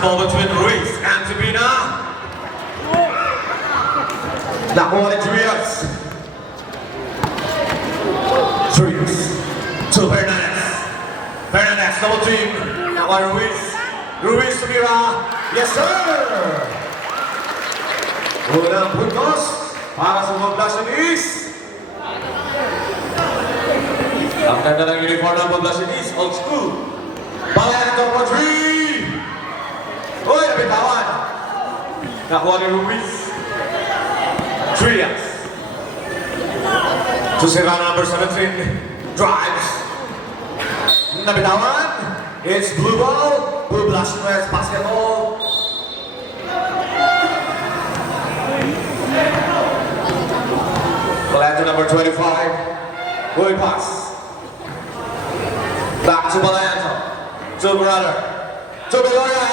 ball between Ruiz and Sabina. Nakuha ni Trias. Trias to Fernandez. Fernandez, double team. Nakuha ni Ruiz. Ruiz to Mira. Yes, sir! Unang puntos para sa Poblacion East. Ang ganda ng uniform ng Poblacion East, old school. Balayan ito for 3! Uy, nabitawan! Nakuha ni Ruiz. Trias. To Serrano, number 17. Drives. Nabitawan. It's blue ball. Poblacion West basketball. Balayan to number 25. Good pass. Back to Balayan. To Brother. To Beloria.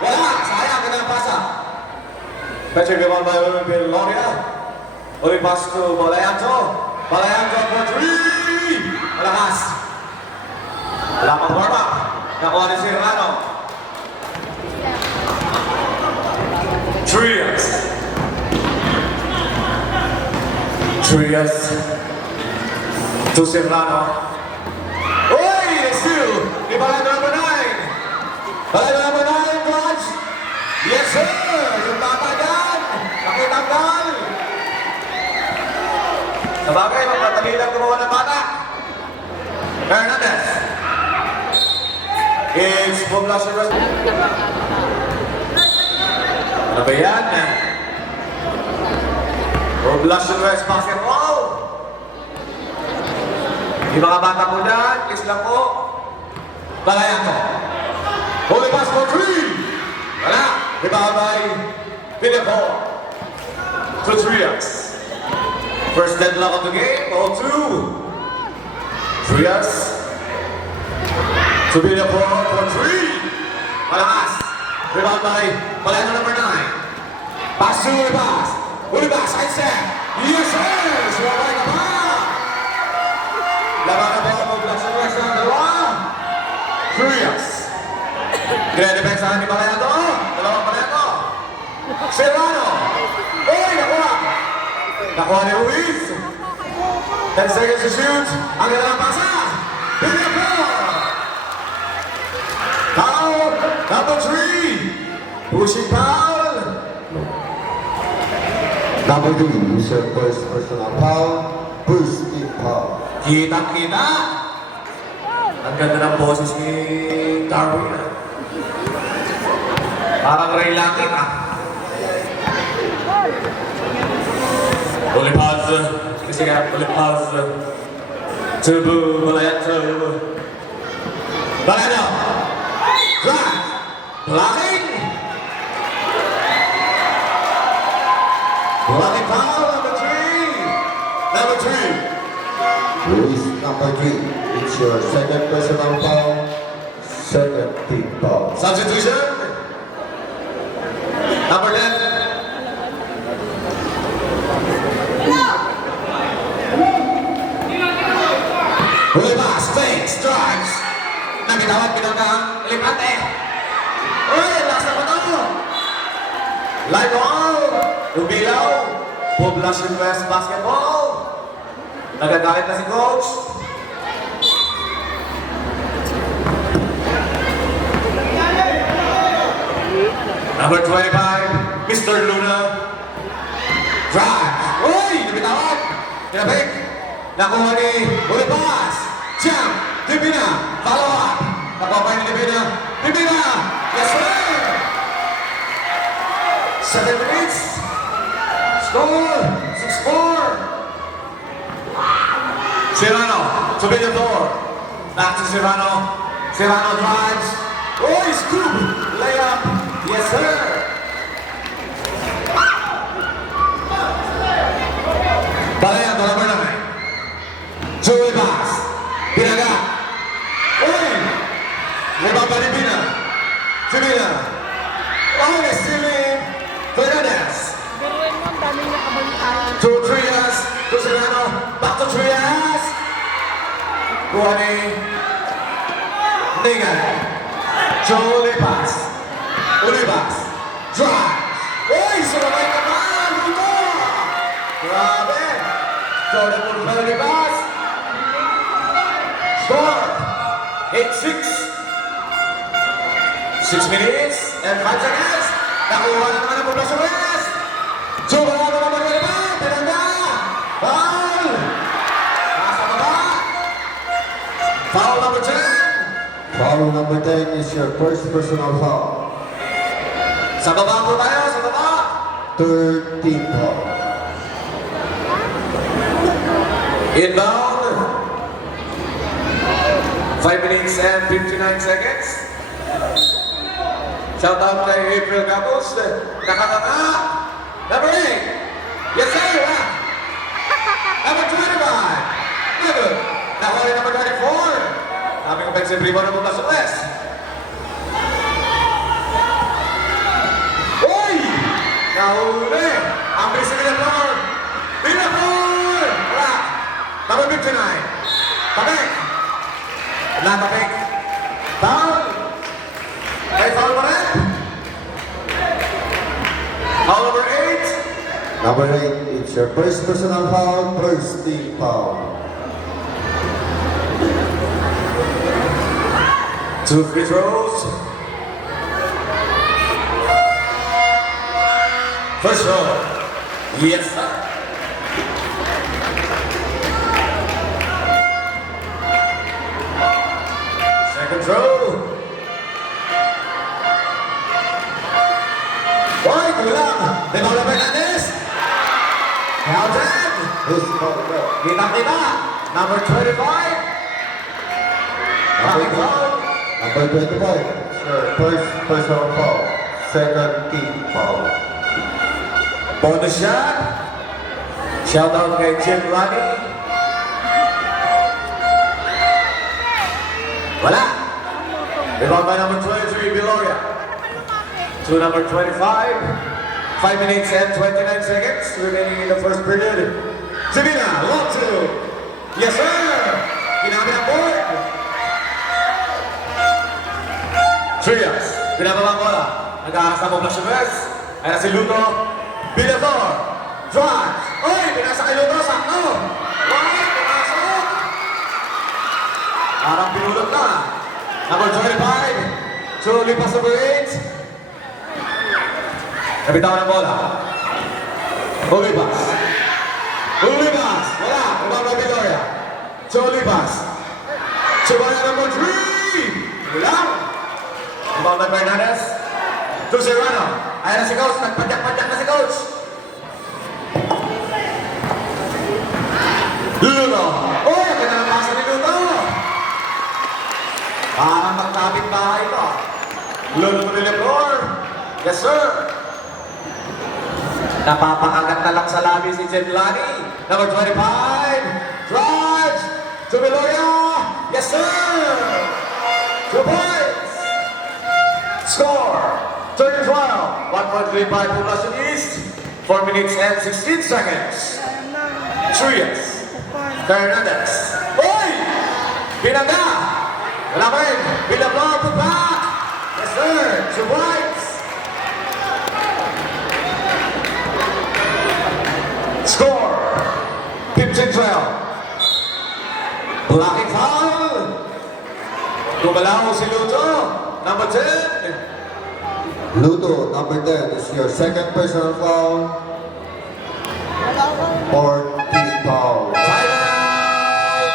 Wala. Sayang ka ng pasa. Better give on by Beloria. Ulit pass to Balayanto. Balayanto for 3. Malakas. Wala pang warm up. Nakuha ni Serrano. Trias. Trias. To Serrano. Uy! Steal! Di Balayan number 9. Balayan number 9, Coach. Yes, sir! Yung tatagan. Nakitanggal. Sabagay, magpatalilang gumawa ng bata. Fernandez. It's Poblacion West. Ano ba yan? Poblacion West basketball. Yung mga bata po dyan, please lang po. Balayan to. Holy pass for 3. Wala. Ibabay. Pinapol. To Trias. First deadlock of the game, 0-2. Trias. To Pinapol for 3. Malakas. Rebound by Balayan number 9. Pass to Holy pass. Holy pass, side step. Yes, sir! Sumabay ka pa. Laban na ba Poblacion West ng dalawa? Trias. Gre-defensahan ni Balayan to. Dalawang Balayan to. Serrano. Uy, nakuha. Nakuha ni Ruiz. 10 seconds to shoot. Ang ganda ng pasa. Pinapol. Foul. Number 3. Pushing foul. Number 2, is your first personal foul. Pushing foul. Kitang-kita. Ang ganda ng boses ni Darwin. Parang Ray Langit, Ulit pass. Kasi nga, ulit pass. Tubo, Balayan to. Balayan na. Drive. Blocking. Blocking foul, number 3. Number 3. Ruiz, number 3, it's your second personal foul. Second team foul. Substitution. Number 10. Huli pass, fakes, drives. Nabitawan, pinanggang, lipate. Uy, lakas na pa ito. Live ball. Ubilaw. Poblacion West basketball. Nagagalit na si Coach. Number 25, Mr. Luna. Drive. Uy, nabitawan. Pinabik. Nakuha ni Huli pass. Jump. Divina. Follow up. Nakuha pa ni Divina. Divina. Yes, sir. 7 minutes. Score. 6-4. Serrano. To be the floor. Back to Serrano. Serrano drives. Oh, scoop. Layup. Yes, sir. Balayan to number 9. Joey pass. Pinaga. Uy! Rebound pa ni Pina. Si Pina. Oh, stealing. Fernandez. To Trias. To Serrano. Back to Trias. Kuha ni Negan. Joey pass. Ulibas. Drive. Uy, sumabay ka pa! Luto! Grabe! Jordan will play Ulibas. Score! 8-6. 6 minutes and 5 seconds. Nakuha na naman ang Poblacion West. Sumabay na naman yung Ulibas. Pinanda! Foul! Nasa baba. Foul number 10. Foul number 10 is your first personal foul. Sa baba po tayo, sa baba. Third team foul. Inbound. 5 minutes and 59 seconds. Shout out kay April Campos. Nakakata. Number 8. Yes sir. Number 25. Good. Nakawali number 24. Aming offensive rebound ng Poblacion West. Uy! Nahuli! Ang bilis na Villamor! Villamor! Wala! Number 59. Tapik! Wala tapik. Foul! May foul pa rin? Foul number 8. Number 8, it's your first personal foul, first team foul. 2 free throws. First throw. Yes, sir. Second throw. Boy, kulang. De Paula Fernandez. Counted. This foul, no. Kita-kita. Number 25. Bakit foul? Number 25, it's your first personal foul, second team foul. Bonus shot. Shout out kay Jim Lani. Wala. Rebound by number 23, Biloria. To number 25. 5 minutes and 29 seconds remaining in the first period. Sabina, long two. Yes, sir. Ginamit ang board. Trias. Pinababang bola. Nag-aaras na Poblacion West. Ay na si Luto. Villador. Drive. Oy, pinasa kay Luto. Sakto. Wow, pinasok. Parang pinulot na. Number 25. So, lipas number 8. Kapitawan ng bola. Ulibas. Ulibas. Wala. Rebound by Viloria. So, Ulibas. Subaya number 3. Wala. Rebound by Fernandez. To Serrano. Ayan na si Coach. Nagpadyak-padyak na si Coach. Luto. Oh, ang ganda ng pasa ni Luto. Parang magkapit bahay ito. Luto to the floor. Yes, sir. Napapakagat na lang sa labi si Jedlani. Number 25. Drives. To Viloria. Yes, sir. 2 points. Score. 30-12. 1.35 Poblacion East. 4 minutes and 16 seconds. Trias. Fernandez. Oy! Pinanda. Wala pa rin. Villamor, put back. Yes, sir. 2 points. Score. 15-12. Blocking foul. Gumalaw si Luto. Number 10. Ludo, number 10, is your second personal foul, fourth team foul. Timeout.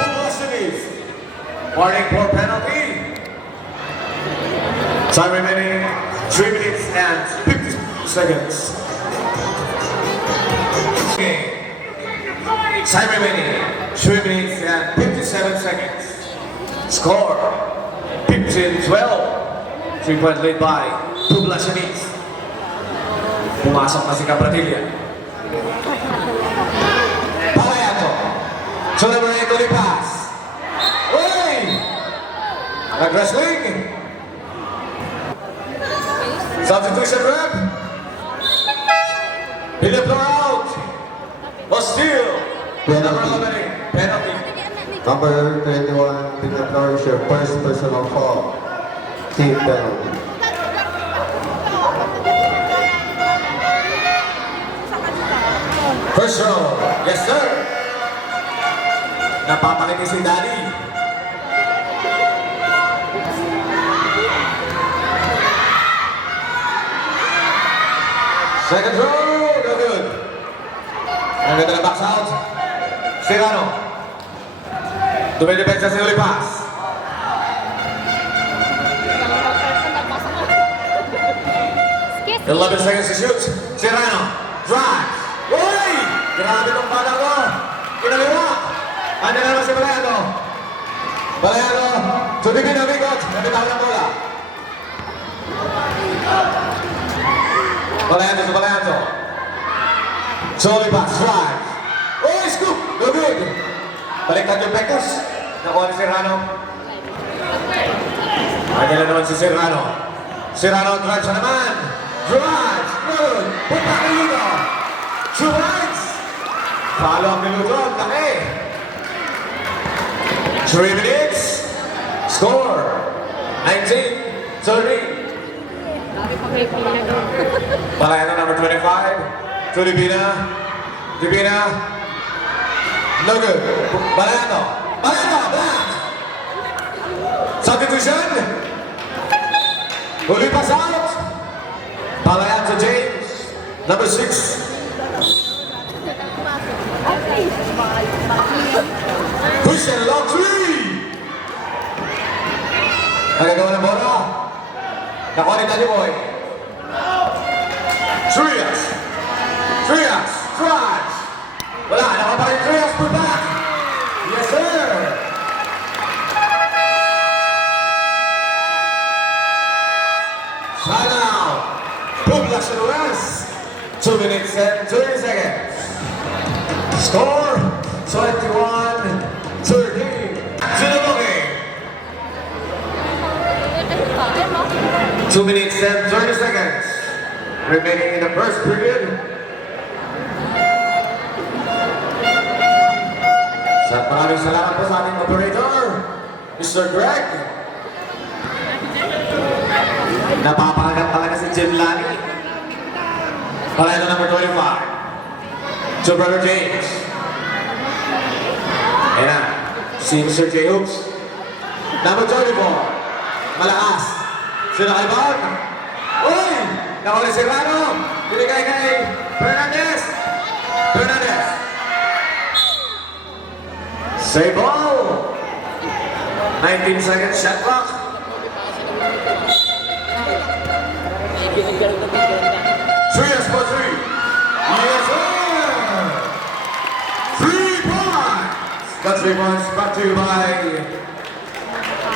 Poblacion East. Warning for penalty. Time remaining 3 minutes and 50 seconds. Time remaining 3 minutes and 57 seconds. Score 15-12. 3-point lead by Poblacion East. Pumasok na si Cabradilla. Palayato. So number 8 ulit pass. Uy! Nag-wrestling. Substitution rep. Villamor out. Hostile. Number 11. Penalty. Number 21, Villamor is your first personal foul, team penalty. First row. Yes, sir. Napapakiti si Daddy. Second row. No good. Ang ganda na box out. Serrano. Dumidepensa si Ulipas. 11 seconds to shoot. Serrano. Drive. Uy! Grabe tong bata ko. Kinaliwa. Andiyan naman si Balayado. Balayado. Sudipin ang bigot. Nabitaw ng bola. Balayado sa Balayado. Solid pass. Drive. Uy! Scoop. No good. Baliktad yung Pecos. Nakuha ni Serrano. Andiyan na naman si Serrano. Serrano drive siya naman. Drive. Good. Punta kay Ludo. Two rights. Follow up ni Ludo. Laki. 3 minutes. Score. 19-30. Balayano number 25. To Divina. Divina. No good. Balayano. Balayano. Black. Substitution. Ulipas out. Balayano James. Number 6. Push and long three. Nagagawa ng bola. Nakuha ni Danny Boy. Trias. Trias. Trias. Wala. Nakuha pa rin Trias. Put back. Yes, sir. Timeout. Publas and West. 2 minutes and 30 seconds. Score 21-13. Sinabuki. 2 minutes and 30 seconds remaining in the first period. Maraming salamat po sa ating operator, Mr. Greg. Napapakagat talaga si Jim Lani. Balayano number 25. To Brother James. Ayan na. Si Mr. J. Hoops. Number 24. Malakas. Sino kay Bob? Uy! Nakuli si Rano. Binigay kay Fernandez. Fernandez. Save ball. 19 seconds shot clock. Trias for 3. Yes, sir. 3 points. Got 3 points brought to you by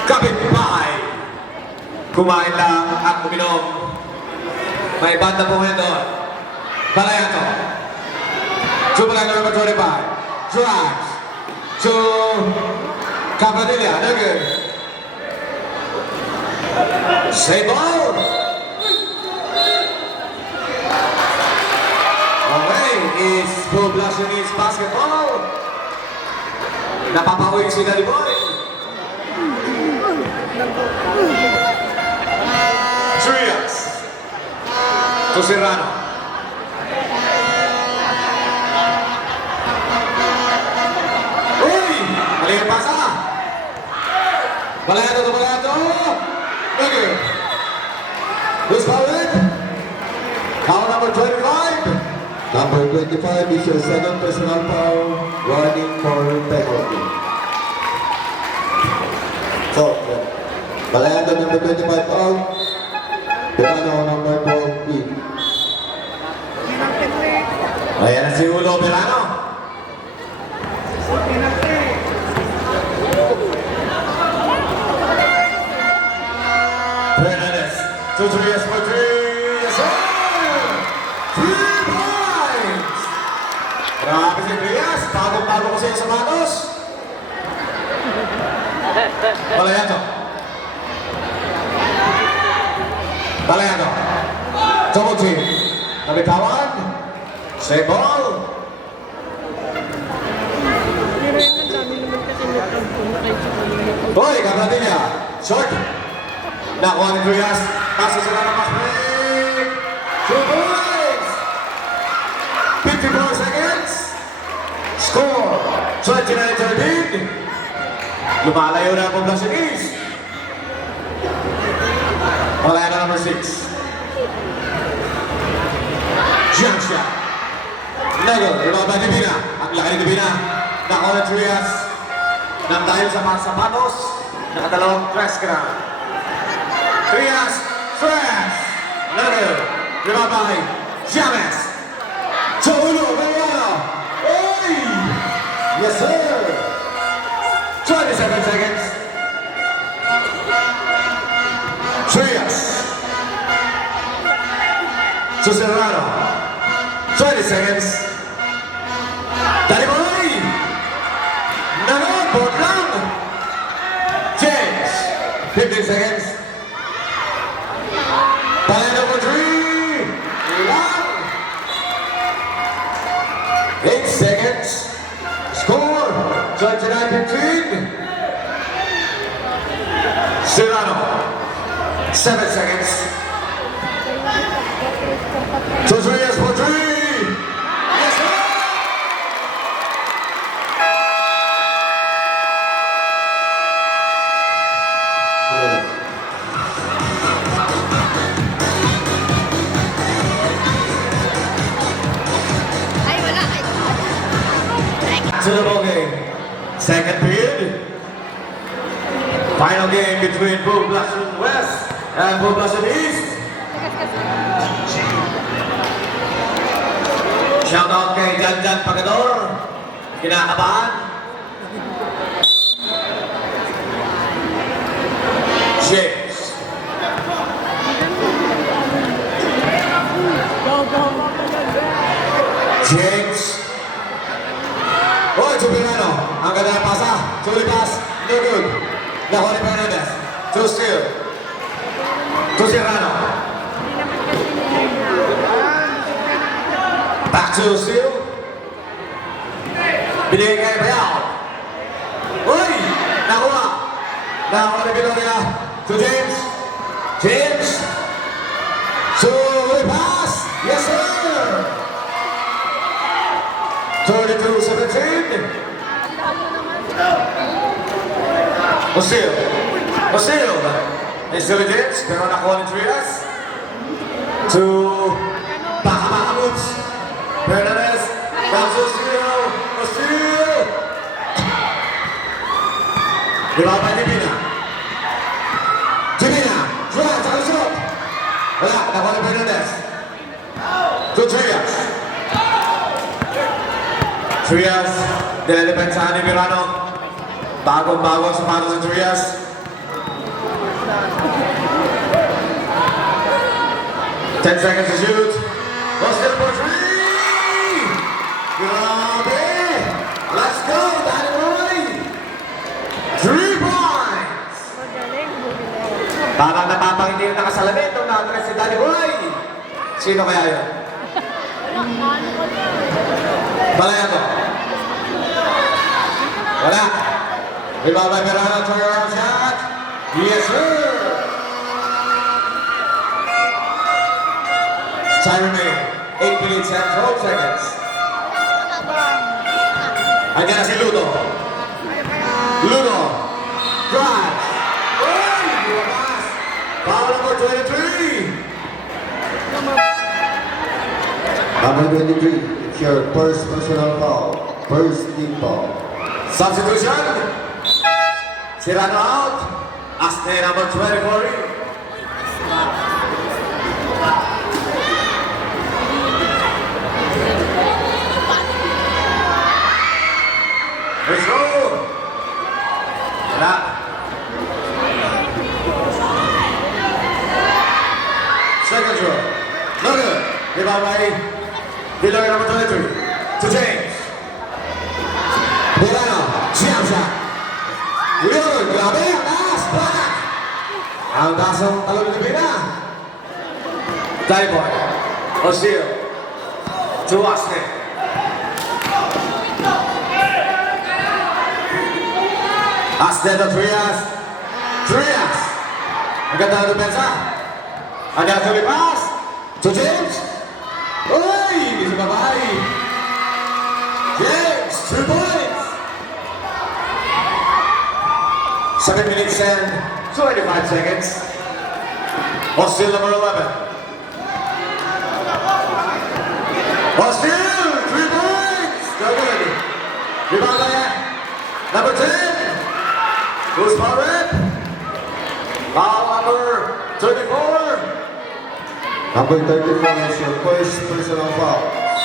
Kapitbahay. Kumain lang at uminom. May banda po ngayon doon. Balayano. To Balayano number 25. Drives. To Capadilla. No good. Save ball. Okay, is Poblacion is basketball. Napapawi si Daddy Boy. Trias. To Serrano. Uy! Mali ang pasa. Balayado to Balayado. Okay. Loose foul in. Foul number 25. Number 25 is your second personal foul, warning for penalty. So, Balayando number 25 foul, Verano number 4 in. Ayan na si Ulo Verano. Fernandez. 2-3 for 3. Yes, sir. 3 points. Grabe si Trias. Bagong-bago ko siya sa manos. Balayano. Balayano. Double team. Nabitawan. Save ball. Boy, Capradilla. Short. Nakuha ni Trias. Pasok sila ng Macmay. 2 points. 54 seconds. Score, 29-13. Lumalayo na ang poblasyon East. Wala na number 6. Jump shot. Lego, ibaba ni Bina. Ang laki ni Bina. Nakuha ng Trias. Nang dahil sa mga sapatos, nakadalawang press ka na. Trias, press. Lego, ibaba ni James. Sa ulo, Mariano. Oy! Yes, sir. 27 seconds. Trias. To Serrano. 20 seconds. Dali Boy. Nanon, board lang. James. 15 seconds. Talento for 3. Lang. 8 seconds. Score. 29-15. Serrano. 7 seconds. So Trias for 3. Yes, sir. Ay, wala. To the ball game. Second period. Final game between Poblacion West and Poblacion East. Shoutout kay Janjan Pagador. Kinakabahan. James. James. Oh, Chupinano. Ang ganda ng pasa. Chuli pass. No good. Nakuha ni Fernandez. To steal. To Serrano. Back to steal. Binigay kay Bayao. Uy! Nakuha. Nakuha ni Viloria. To James. James. To pass. Yes, sir. 32-17. Osil. Osil. Still James. Pero nakuha ni Trias. To Bahamuts. Fernandez. Down to Osil. Osil. Ibaba ni Bina. Bina. Drive. Saka shot. Wala. Nakuha ni Fernandez. To Trias. Trias, dinidepensahan ni Mirano. Bagong-bago ang sapatos si Trias. Ten seconds to shoot. Boston for 3! Grabe! Let's go, Danny Boy! 3 points! Parang napapangiti yung nakasalamin nung na-address si Danny Boy. Sino kaya yun? Balaya to. Wala. Ibaba Mirano, turnaround shot. Yes, sir. Time remaining. 8 minutes and 12 seconds. Andiyan na si Ludo. Ludo. Drive. Uy! Buwakas. Foul number 23. Number 23. It's your first personal foul. First team foul. Substitution. Serrano out. Asne number 24 in. Let's go. Wala. Second draw. No good. Ibabay. Viloria number 23. To James. Milano. Jump shot. Yun. Grabe. Ang taas. Back. Ang taas ang talon ni Bina. Dive boy. Osil. To Asne. Asne to Trias. Trias. Ang ganda ng depensa. Ang ganda ng pass. To James. Uy! Hindi sa babae. James to 2 points. 7 minutes and 25 seconds. Hostile number 11. Hostile, 3 points. Go good. Rebound by number 10. Who's foul rep? Foul number 34. Number 34 is your first personal foul.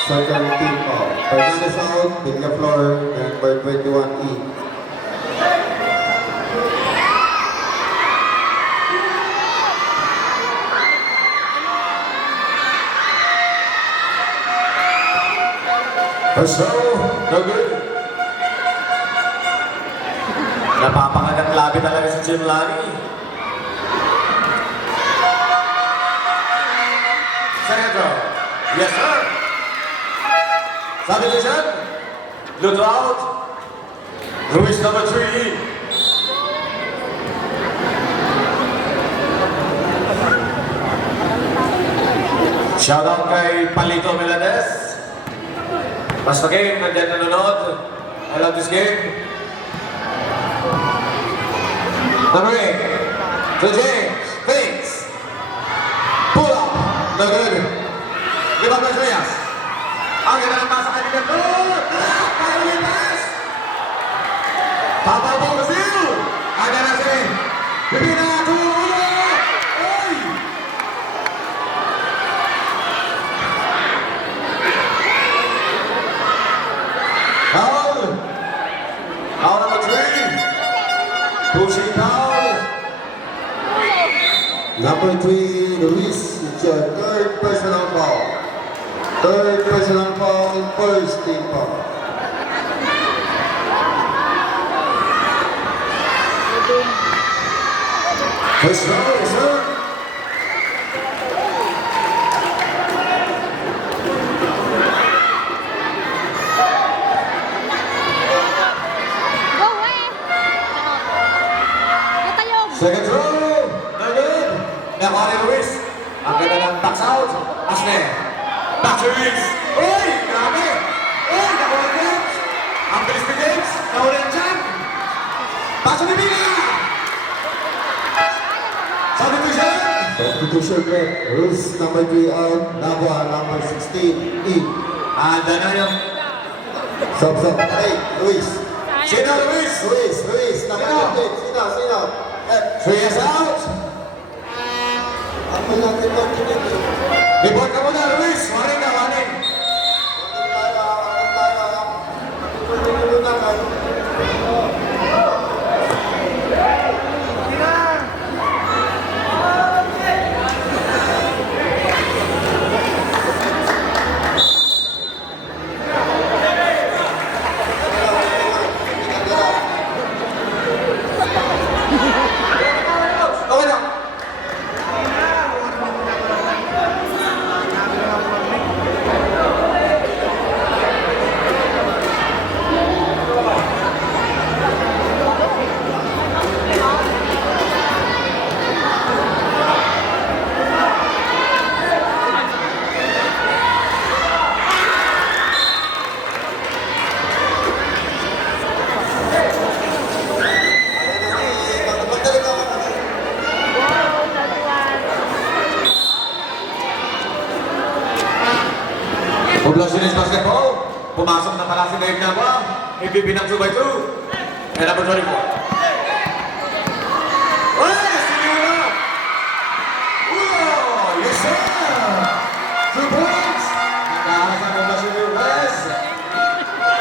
Second team foul. Fernandez out, Villaflor, number 21E. First row, no good. Napapangagat labi talaga si Jim Lani. Second row. Yes, sir. Subdivision. Look out. Ruiz number 3. Shout out kay Palito Milanes. Basta game, nandiyan nanonood. I love this game. Number 8. To James. Thanks. Pull up. No good. Give up Andreas. Ang ganda ng pasa kay Villaflor. Kaya ulitas. Papa ball to steal. Ada na si Pipina. 2-1. Oy! Foul. Foul number 3. Pushing foul. Number 3, Luis, it's your third personal foul. Third personal foul, first team foul. First row, sir. Go away! Natayog! Second row. No good. Nakuha ni Luis. Ang ganda ng box out. Asne. Back to Luis. Uy! Grabe! Uy! Nakuha ni James. Ang bilis ni James. Nakuha ni Jan. Paso ni Bila. Substitution. Substitution rep, Ruiz, number 3 out, Nava, number 16, E. Anda na yung... Sub, hey, Luis. Sino Luis? Luis, number Sino? 15, sino? Eh, 3 years out. ako lang ito, Report ka muna, Luis. Waring ka, waring. Okay na. Poblaciones Basketball. Pumasok na pala si Dave Nava. MVP ng 2x2. And number 24. Uy! Sige mo na! Ulo! Yes, sir! 2 points! Nakahalas ang Poblacion Lopez.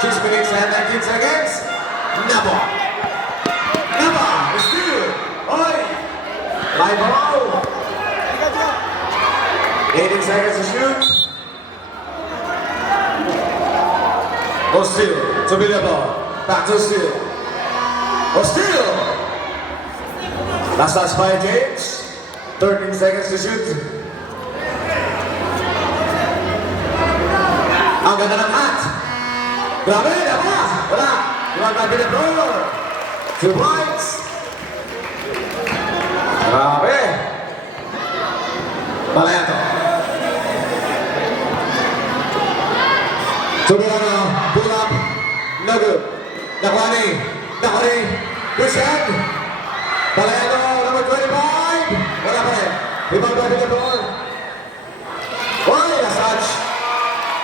6 minutes and 19 seconds. Nava! Nava! Steal! Oy! Live ball! 18 seconds to shoot. Hostile to Villaflor. Back to Hostile. Hostile! Last touch by James. 13 seconds to shoot. Ang ganda ng hat. Grabe, dapat. Wala. Iwan by Villaflor. 2 points. Grabe. Palayato. Tumira na. Pull up. No good. Nakoni, Christian. Valero, number 25. Wala pa rin. Rebound by the floor. Oy, last touch.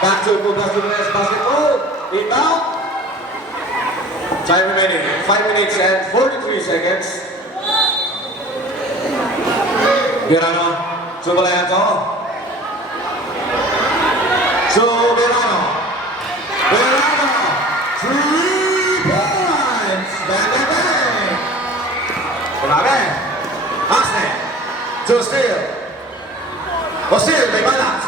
Back to Bukas basketball. Rebound. Time remaining, 5 minutes and 43 seconds. Verano, Subalayato. Verano. 3 points. Bang, bang, bang. Grabe. Asne. To steal. O steal, may balas.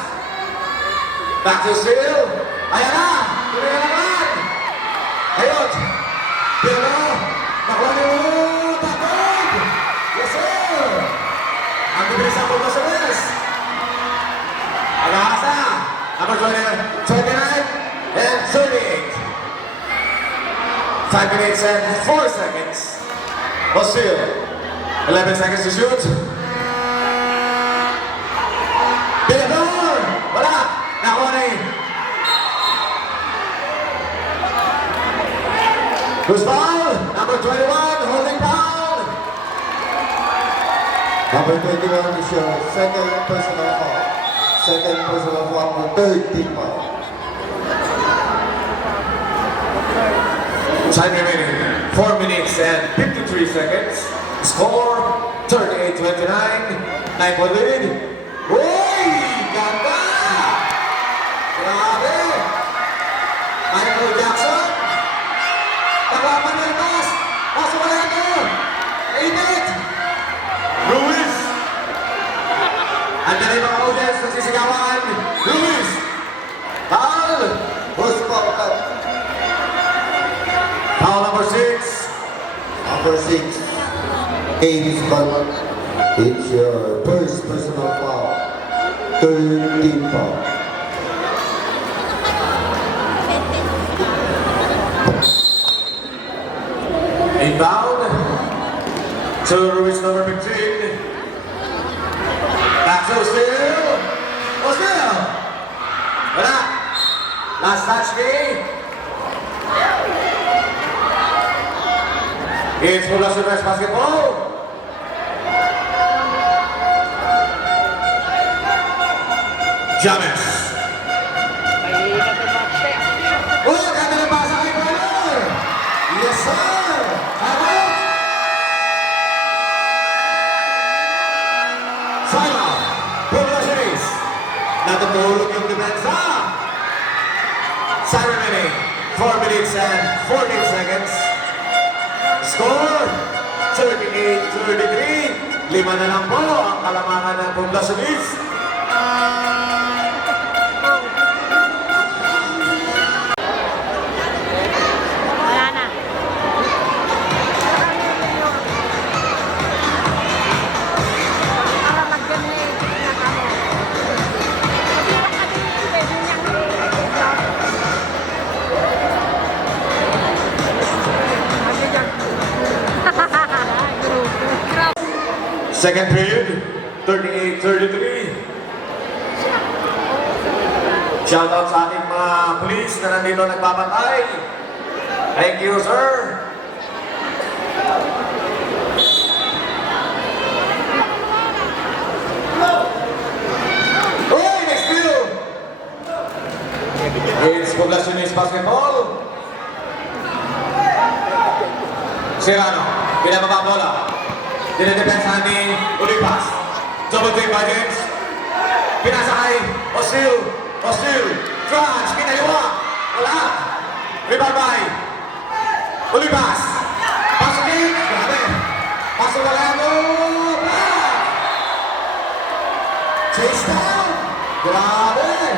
Back to steal. Ayan na. Tuloy na naman. Ayun. Pero, nakuha niyo takot. Yes, sir. Ang bibilis ang Bukas Unis. Ang-ahas na. Number 29 and 38. 5 minutes and 4 seconds. O steal. 11 seconds to shoot. Pinador! Wala! Nakuha na yun. Who's foul? Number 21, holding foul. Number 21 is your second personal foul. Second personal foul for third team foul. Time remaining, 4 minutes and 53 seconds. Score, 38-29. 9-point lead. Uy! Ganda! Grabe! Michael Jackson. Nakapan na yung pass. Pasok na yan ito. Init. Luis. Andiyan na yung mga audience nagsisigawan. Luis. Foul. Who's foul out? Foul number 6. Number 6. Ames Ball. It's your first personal foul. Third team foul. Inbound to Ruiz number 15. Back to steal. Oh, steal. Wala. Last touch game. It's Bukas Unis basketball. James. Oh, ganda ng pasa kay Bernard. Yes, sir. Out. Final. Bukas Unis. Natutulog yung depensa. Time remaining. 4 minutes and 14 seconds. Score, 38-33. 5 na lang po ang kalamangan ng Bukas Unis. Wala na. Para mag-donate na kamo. Hindi lang kami pwede niyang Second period, 38-33. Shoutout sa ating mga police na nandito nagpapatay. Thank you, sir. Uy, next view. It's Bukas Unis basketball. Serrano, pinababa bola. Dinedepensahan ni Ulipas. Double take by James. Pinasakay. Osil. Crunch. Kinaliwa. Wala. Rebound by Ulipas. Pasukin. Grabe. Pasok na lang. Chase down. Grabe.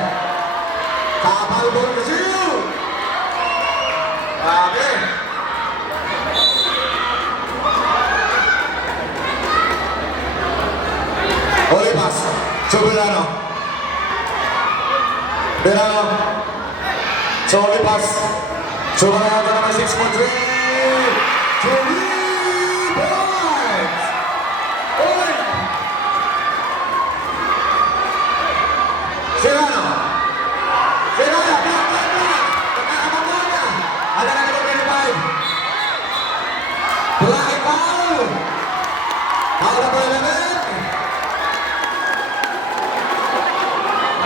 Kapal ball na siya. Grabe. Ulipas. Verano. So Ulipas. Verano number 6 for 3. 3 points. Uy. Verano. Back. Nakakabawa na. Ala na number 25.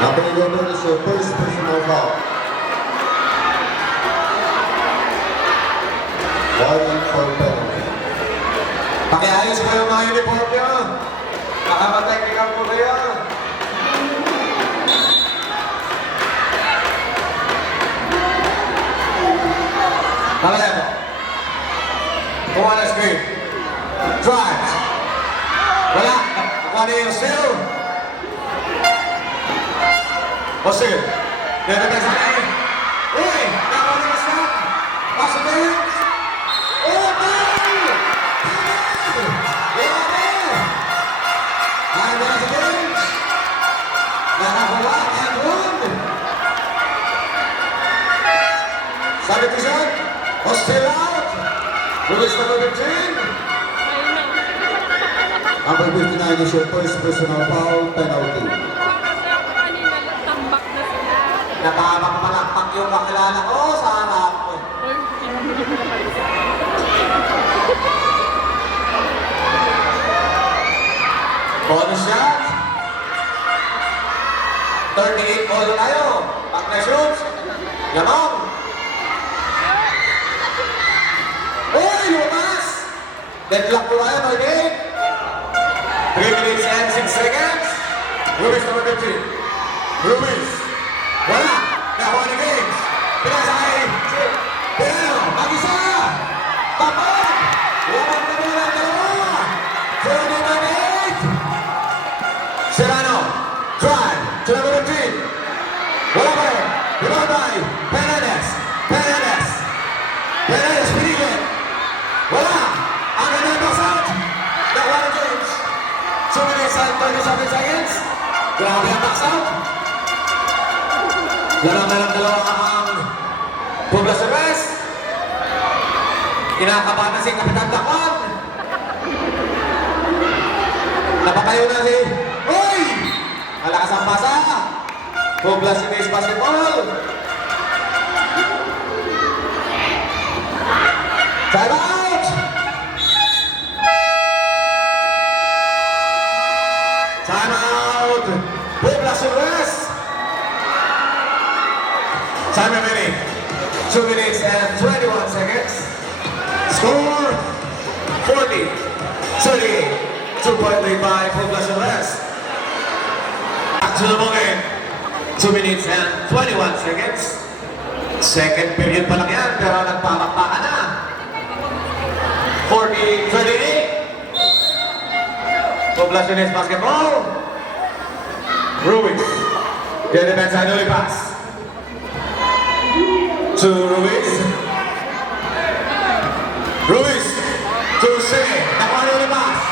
Number 11 is your first personal foul. Warning for penalty. Pakiayos ko yung mga uniform niyo. Baka ma-technical po kayo. Palaya mo. Kuha na screen. Drive. Wala. Nakuha niya yung steal. O steal. Dito ba sa kain? Uy! Nakuha niya yung stop. Pass it in. Oh, goal! Ay, wala sa bench. Nakakuha and run. Sabi ko siya, o still out. Lulis na 15. Number 59 is your first personal foul, penalty. Kasi ako kanina, tambak na sila. Napapakmalakpak yung kakilala ko sa harap ko. Oy, pinamili ko na pala siya. Bonus shot. 38 ball na tayo. Pag na-shoot, yamang. Uy, lumas! Deadlock po tayo, 38. 3 minutes and 6 seconds. Ruiz number 15. Ruiz. Wala. Nakuha ni Games. Pinasay. Pero, mag-isa. Tapon. Lamang na mula ng dalawa. 39. Serrano. Drive. To number 15. Wala pa rin. Rebound by Penades. Penades. Penades pinigil. Wala. Ang ganda box out. Nakuha ni James. 2 minutes and 37 seconds. Grabe ang box out. Lamang na lang dalawa ang Poblas de Rest. Kinakabahan na si Kapitan Dakwan. Napatayo na si... Uy! Malakas ang pasa. Poblas de Rest basketball. Time out! Time out! Poblas de Rest. Time remaining. 2 minutes and 21 seconds. Score 40, 38. 2-point lead by Poblas de Rest. Back to the moment. 2 minutes and 21 seconds. Second period pa lang yan, pero nagpapakpaka na. 40-38. Poblas de Rest basketball. Ruiz. Get the backside early pass. To Ruiz. Ruiz to Shea. Nakuha na ulibas.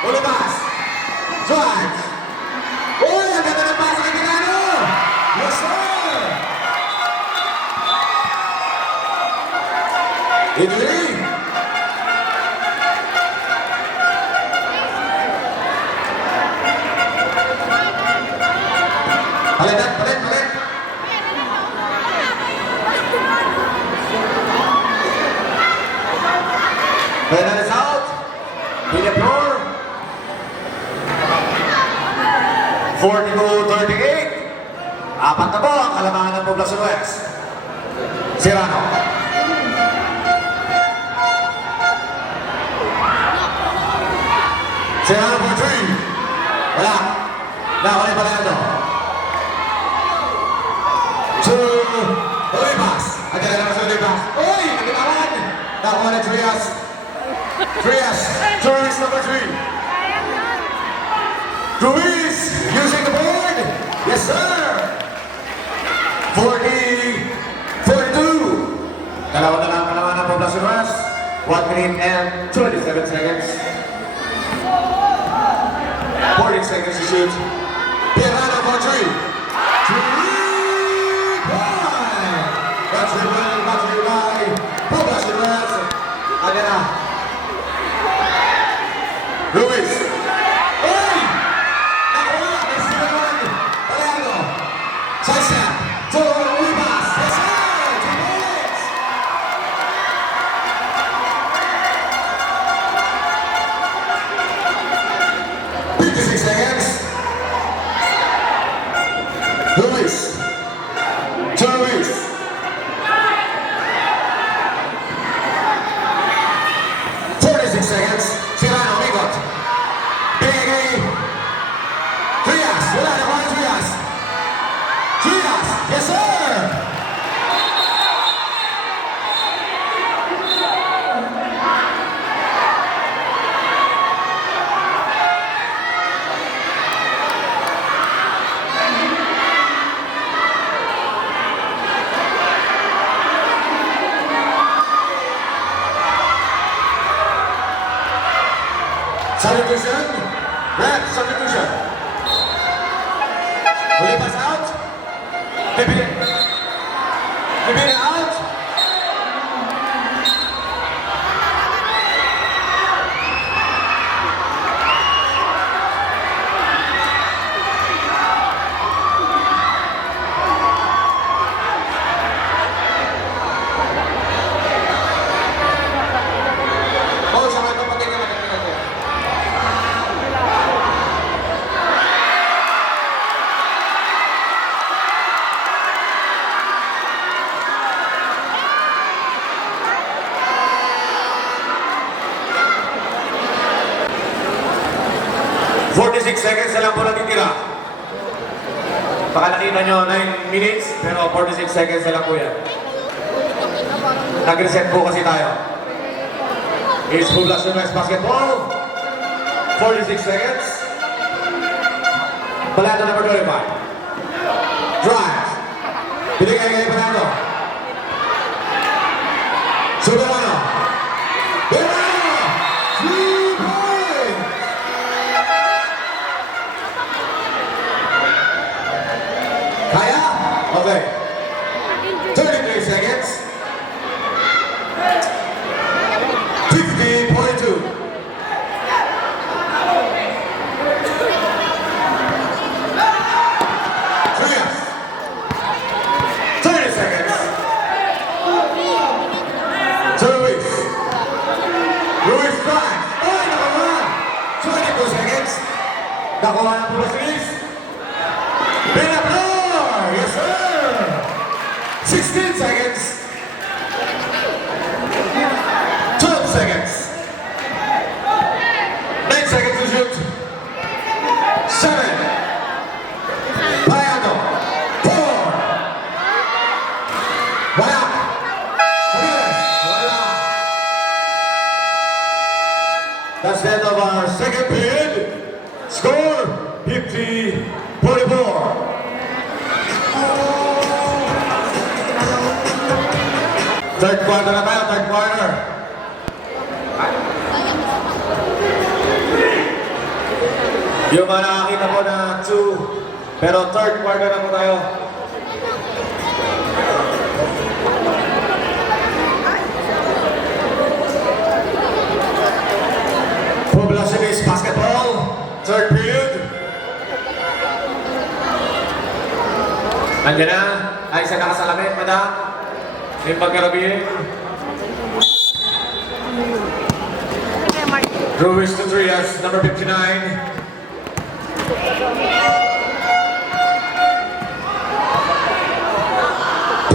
Ulibas. Drive. Uy, ang ganda ng pass kay Ginano. Yes, sir. Idri. Palit. Penal is out. William Flor. 42-38. Apat na po ang kalamangan ng Poblas de Rest. Serrano. Serrano for 3. Wala. Nakawali pa rin ito. To Olipas. Agad naman sa Olipas. Uy! Nagitawan! Nakuha na Trias. Trias, Ruiz number 3. Ruiz using the board. Yes, sir. 40-42. Dalawa na lang naman ang Poblas de Rest. 1 minute and 27 seconds. 40 seconds to shoot. Pierrano for 3. 3-point. That's the winning battery by Poblas de Rest. Again na. Ruiz. Uy! Nakuha! May sila naman. Palerno. Side step. To Ulibas. Yes, sir! 2 minutes. substitution. Huli pass out. Pipili out. Oh, sama ito patingin natin. "46 seconds na lang po natitira. Baka nakita nyo 9 minutes, pero 46 seconds na lang po yan. Nag-reset po kasi tayo. It's Poblacion West Basketball. 46 seconds. Palado number 25. Drive. Binigay kay Palado. Soberano. Soberano! 3 points! Kaya? Okay. 33 seconds. 50.2. Trias. 30 seconds. To Luis. Luis drives. Oh, nakuha. 22 seconds. Nakuha na po si Luis. Pinaploor! Yes, sir! 16 seconds. 12 seconds. 9 seconds to shoot. 7. Payano. 4. Wala. Ramirez. Wala. That's the end of our second period. Score 50-44. Third quarter na tayo, third quarter. Yung mga nakakita po na 2, pero third quarter na po tayo. Poblacion East Basketball, third period. Nandiyan na, ay isa nakasalamin, madam. May pagkarabihin. Ruiz to Trias, number 59.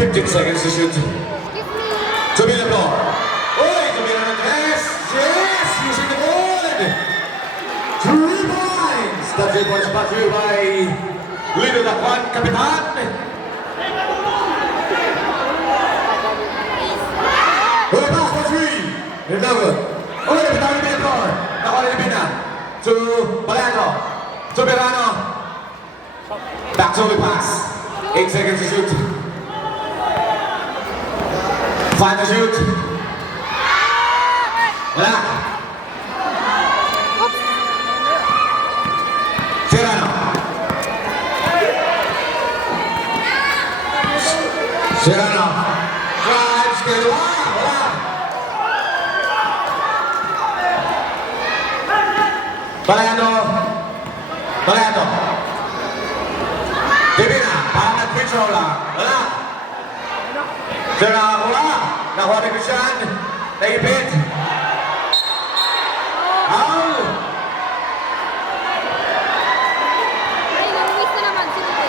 15 seconds to shoot. Tumila po. Uy, tumila ng Jess. Yes, using the board. 3 points. The 3 points brought to you by Lino Lacuan, Kapitan. Uy, pass for 3. You're no good. Uy, Kapitan ni Pinapor. Nakuha ni Pina. To Balano. To Verano. Back to the pass. 8 seconds to shoot. 5 to shoot. Wala. Serrano. Serrano. Drives, kedua. Wala. Balano. Balano. Divina. Parang nag-control lang. Wala. Sir, nakakuha. Nakuha ni Christian. Naipit. Foul. Ay, naluwis na naman. Sino ba?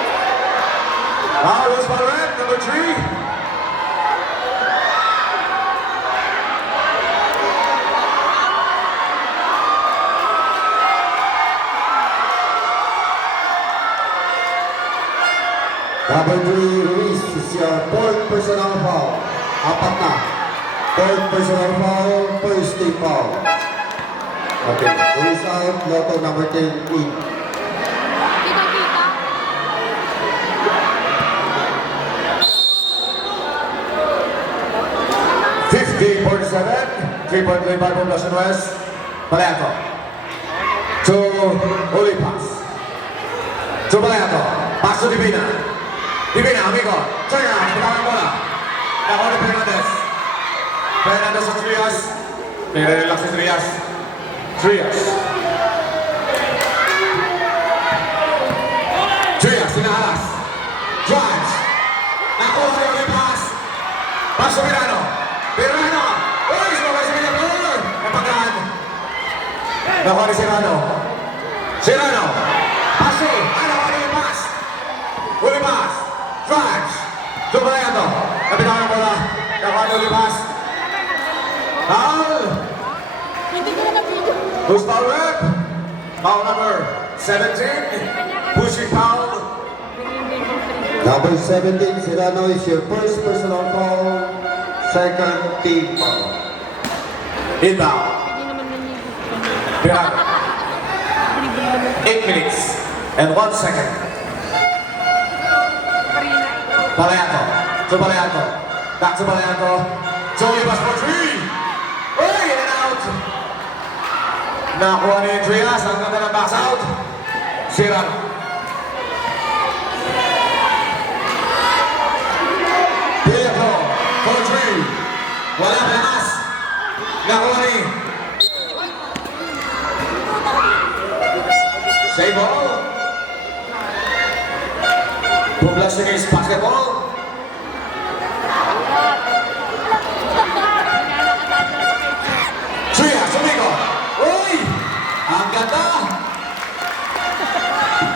Foul was for red, number 3. Number 3, Ruiz is your fourth personal foul. Apat na. Fourth personal foul, first team foul. Okay, Ruiz out, Lotto number 10 in. Kita-kita. $50-47. 3-point lead by Poblacion West. Palato. To holy pass. Zubalayato, pass to Divina. Divina, amigo, turn around, pinakang bola. Nakuha ni Fernandez. Fernandez sa Trias. Nire-relax si Trias. Trias. Trias, sinahalas. Drives. Nakuha ni holy pass. Pass to Pirano. Pirano. Uy, sumabay si Villablor. Napagaan. Nakuha ni Serrano. Serrano. Paso. Nakuha ni pass. Holy pass. Drives. Zubalayato. Napitawan ang bola. Nakuha ni holy pass. Foul. Hindi ko na na-video. Who's foul rep? Foul number 17. Pushing foul. Number 17, Serrano is your first personal foul. Second team foul. Inbound. Hindi naman nangyayari. Pirano. 8 minutes and 1 second. Balayato. To Balayato. Back to Balayato. Joey pass for 3. Uy, in and out. Nakuha ni Trias. Ang ganda ng box out. Serrano. Pietro for 3. Wala panas. Nakuha ni save ball. Poblacion against basketball. Trias, amigo. Uy! Ang ganda!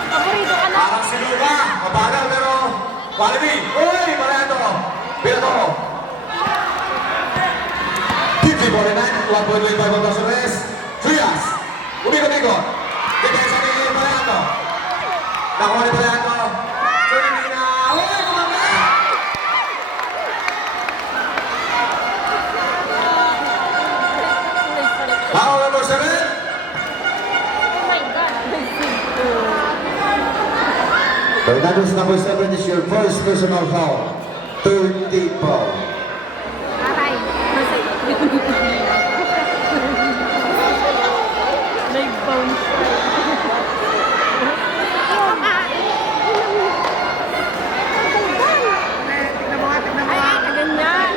Paborito ka na. Parang sinuga. Mabagal pero quality. Uy! Balayato. Pietro. 50-49. 1.5 on Barcelones. Trias. Umikot-ikot. Depensa ni Balayato. Nakuha ni Balayato. Ferdinand. Uy! Kumanga! Foul number 7. Oh my God. Fernandez, number 7 is your first personal foul. Third team foul. Aray. Nag-bounce. Ay, kaganyan.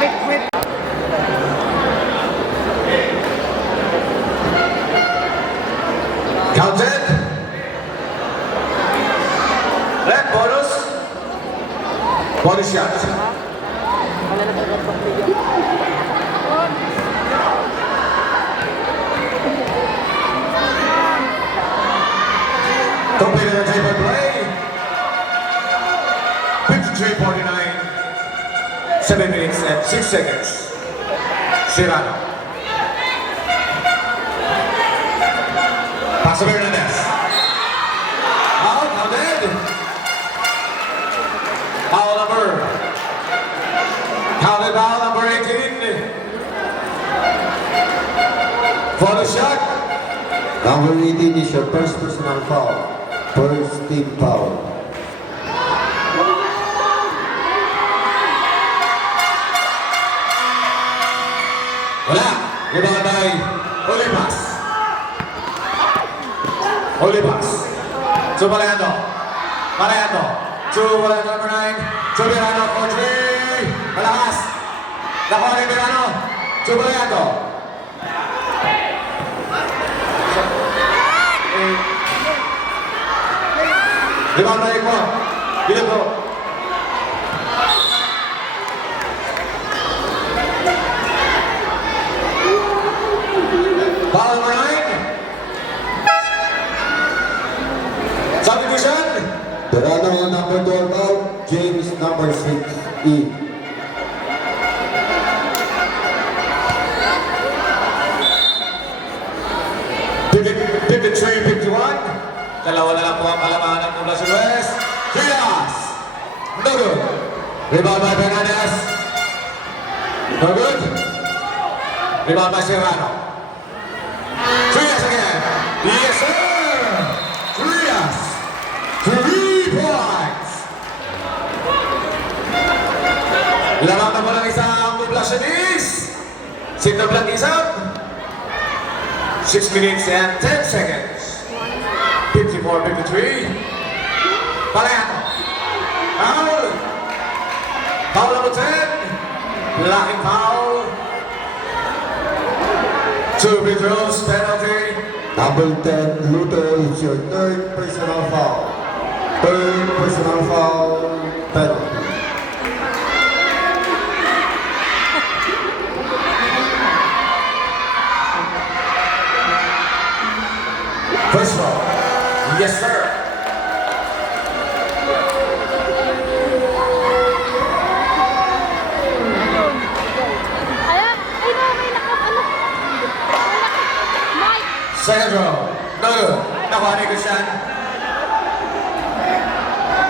Wait. Counted. Red bonus. Bonus shot. Completed the table play. 53-49. 7 minutes and 6 seconds. Serrano. Pass to Fernandez. Out, counted. Foul number 18. For the shot. Number 18 is your first personal foul. First team foul. Wala. Rebound by holy pass. Holy pass. To Balayato. Balayato. To Balayato number 9. To Pirano for 3. Malakas. Nakuha ni Pirano. To Balayato. Rebound by Ekwan. Dilipro. Foul number 9. Substitution. Serrano, number 12 out. James, number 6 in. Dalawa na lang po ang kalabahan ng Poblacion West. Trias! No good. Rebound by Fernandez. No good. Rebound by Serrano. Trias again. Yes, sir! Trias! 3 points! Lamang na po ng isang Poblacionis. Sinto Blanquisap. 6 minutes and 10 seconds. 54-53. Palayato. Foul. Foul number 10. Blocking foul. 2 free throws, penalty. Number 10, Luto, it's your third personal foul. Third personal foul, penalty. First foul. Yes, sir. Ayan, ay no, may ano. Mike. Second row. No good. Nakuha ni Christian.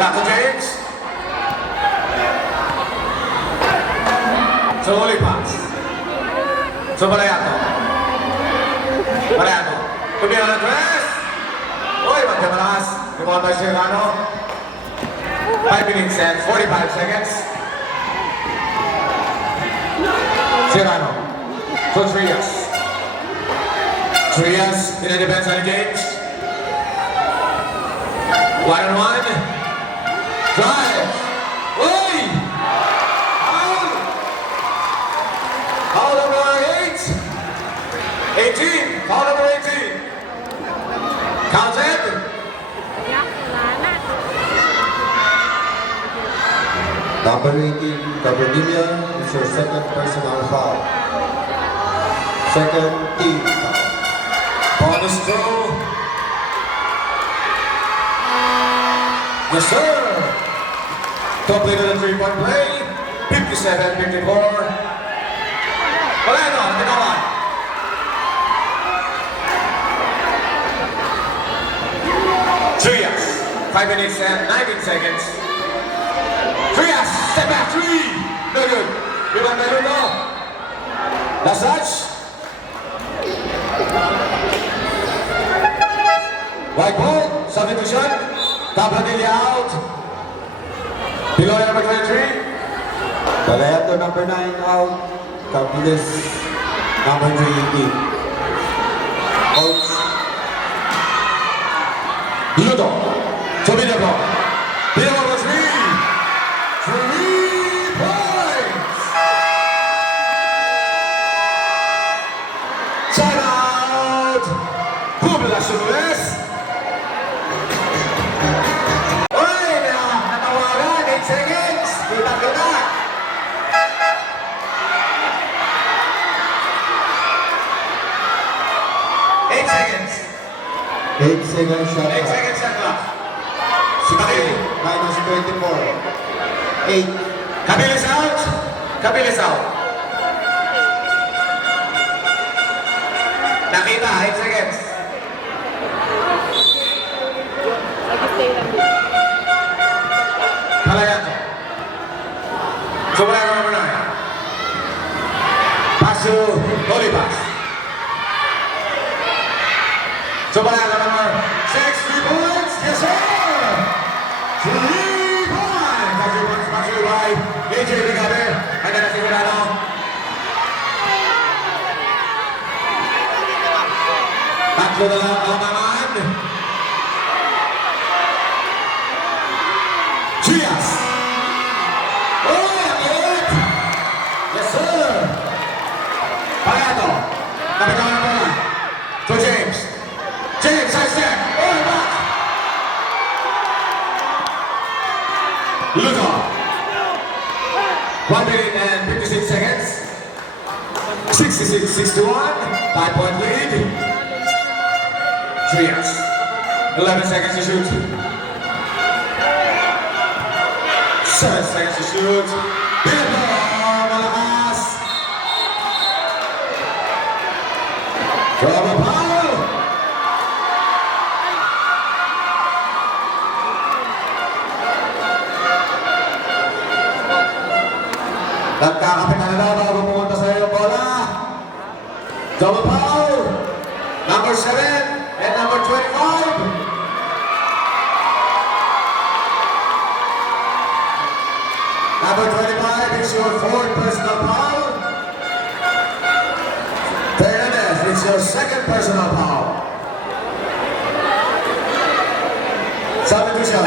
Back to James. So only pass. So Palayato. Palayato. Tumira ng press. Uy, magka malakas. Lumabas by Serrano. 5 minutes and 45 seconds. Serrano. So Trias. Trias in the defense on the James. 1-on-1. Drive. Uy! Foul! Foul number 8. 18. Foul number 18. Counted. Yak, wala na. Number 18, Gabriela, it's your second personal foul. Second team foul. Bonus throw. Yes, sir. Completed the three-point play. 57-54. Paleno, tinawan. Trias. 5 minutes and 19 seconds. Trias, step back three. No good. Rebound by Luto. Last touch. White ball, substitution. Tabladilla out. Piloy number 23. Palayato number 9 out. Capilis number 3 in. Outs. Luto. To Bidabo. Bidabo for 3. 3 points. Time out. Poblacion West. Uy, natawagan. 8 seconds. Kita. 8 seconds. 8 seconds shot 8 clock. seconds shot clock. Si Bakili. Minus 24. 8. Kabilis out. Kabilis out. Nakita, 8 seconds. Nag-stay lang din. Palayato. Sobrang number 9. Pass to Holy Pass. Sobrang number 6, 3 points. Yes, sir. 3 points. 3 points. Pass to by AJ Ligabe. And then Sigurado. Tatlo na lang ang naman. Trias. Oh, ang lit. Yes, sir. Palayato. Napitawan na pala. To James. James, side step. Oh, back. Luto. 1 minute and 56 seconds. 66-61. 5-point lead. Trias. 11 seconds to shoot. 7 seconds to shoot. Bidabo, malakas. Double foul. Nagkakapitan na bago pumunta sa iyo bola. Double foul. Number 7 and number 25. Number 25 is your fourth personal foul. Fernandez, it's your second personal foul. Substitution.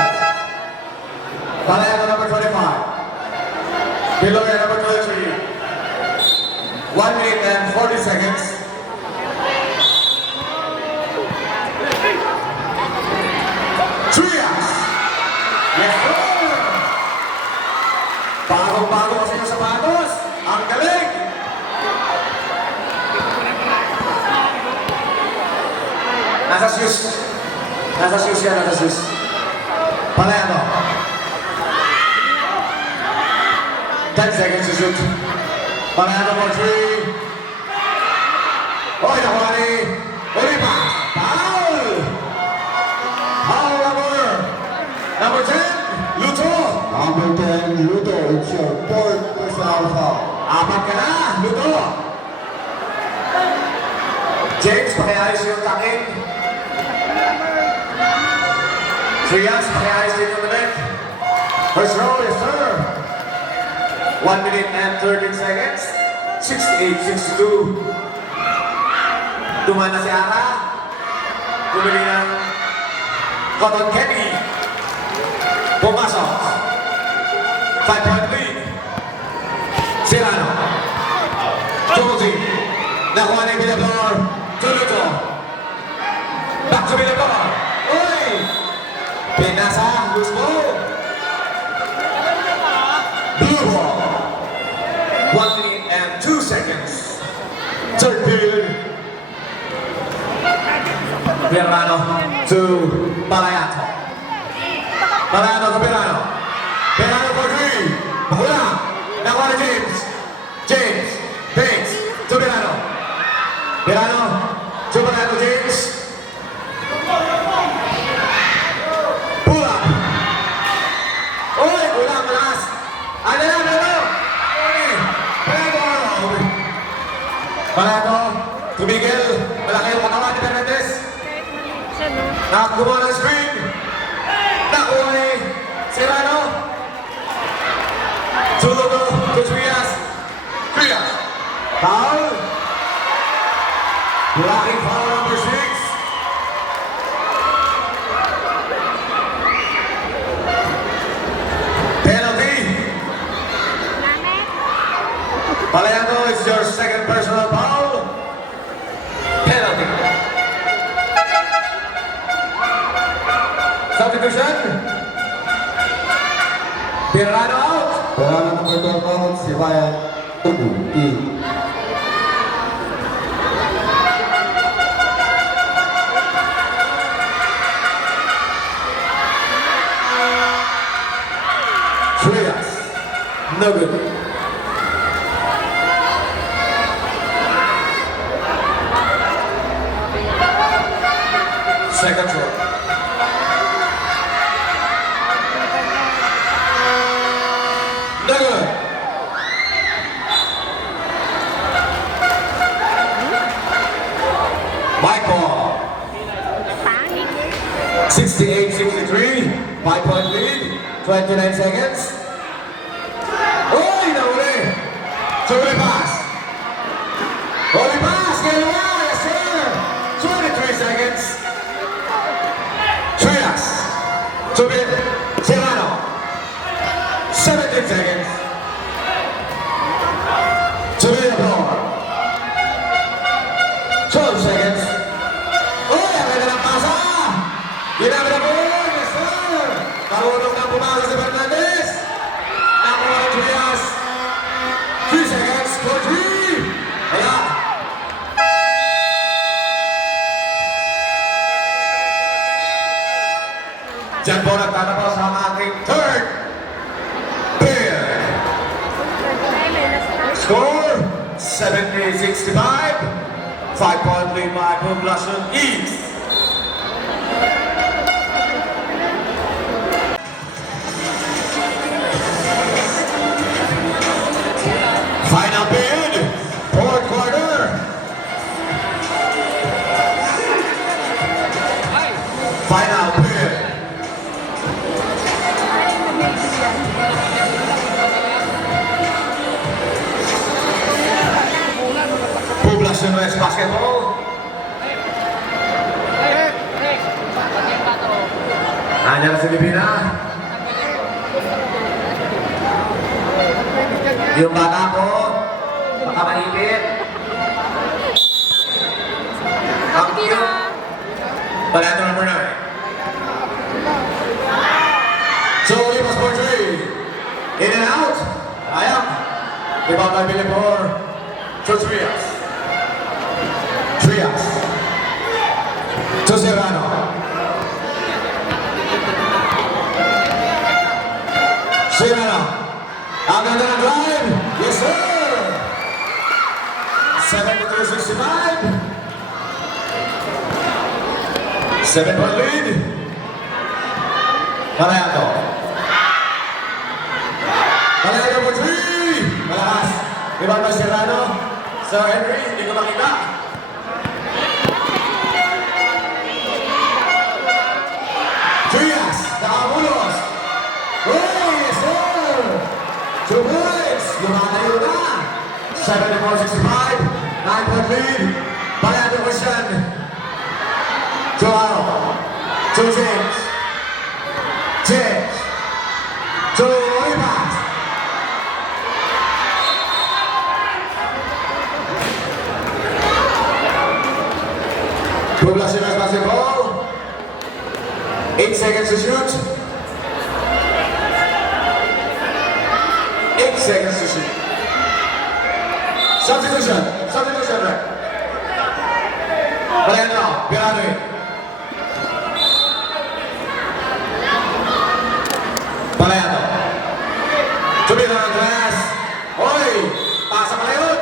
Palayato number 25. Piloy number 23. 1 minute and 40 seconds. Trias. Yes, sir. Bagong-bago kasi yung sapatos. Ang galing. Nasa shoes. Nasa shoes yan, nasa shoes. Palayato. 10 seconds to shoot. Palayato for 3. Oy, nakuha ni Oliva. Foul! Foul number 10, Luto. Number 10, Ludo, it's your fourth personal foul. Apat ka na, Luto. James, pakiayos yung taking. Trias, pakiayos din yung leg. First roll, yes sir. 1 minute and 13 seconds. 68-62. Duman na si Ara. Tumili ng Cotton Candy. Pumasok. 5-point lead. Serrano. Josie. Nakuha ni Villador. Tuluto. Back to Villador. Uy! Pinasa. Loose ball. Blue ball. 1 minute and 2 seconds. Third period. Pirano to Palayato. Palayato to Pirano. Pirano for 3. Pakula. Nakuha ni James. James. Bates. To Pirano. Pirano. To Palayato James. Pula. Uy! Pula. Malas. Ano yan? Ano? Uy! Palayato. Palayato. To Miguel. Malaki yung katawan ni Fernandez. Nakakuha ng screen. Nakuha ni Serrano. Tulugo to Trias. Trias. Foul. Blocking foul number 6. Penalty. Palayato, it's your second personal foul. Penalty. Substitution. Pirano out. Pirano number 12 out, si Ryan Tugu. Trias. No good. Second row. No good. Michael. 68-63. 5-point lead. 29 seconds. Uy! Nahuli! Huli pass. Huli pass! Galawa! Yes, sir! 23 seconds. Trias. Subit. Serrano. 17 seconds. Subit the floor. 12 seconds. Uy! Ang ganda ng pasa! Ginamit na po! Yes, sir! Marunong na pumasok si Fernandez. Nakuha ni Trias. 3 seconds for 3. Wala. Diyan po nagtatapos ang ating third period. Score 70-65. 5-point lead by Poblacion East. Final period, fourth quarter. Final period. Poblacion West Basketball Nandiyan si Divina. Yung bata ko, baka maipit. Ang cute. Palato number 9. So, Limas for 3. In and out. Ayan. Ibang by Villepor. To Trias. Trias. To Serrano. Serrano. Ang ganda ng drive. Yes, sir. 72-65. 7-point lead. Palayato. Palayato for 3. Malakas. Ibang by Serrano. Sir Henry, hindi ko makita. Trias. Nakamulos. Yes, sir. 2 points. Lumalayo na. 74-65. 9-point lead. Palayato for Sean. To Aaron. To James. James. To Rivas. Douglas Silas basketball. 8 seconds to shoot. 8 seconds to shoot. Substitution. Substitution, right? Palayato. Piranoy. Palayato. Tumira ng glass. Oy! Pasa pala yun!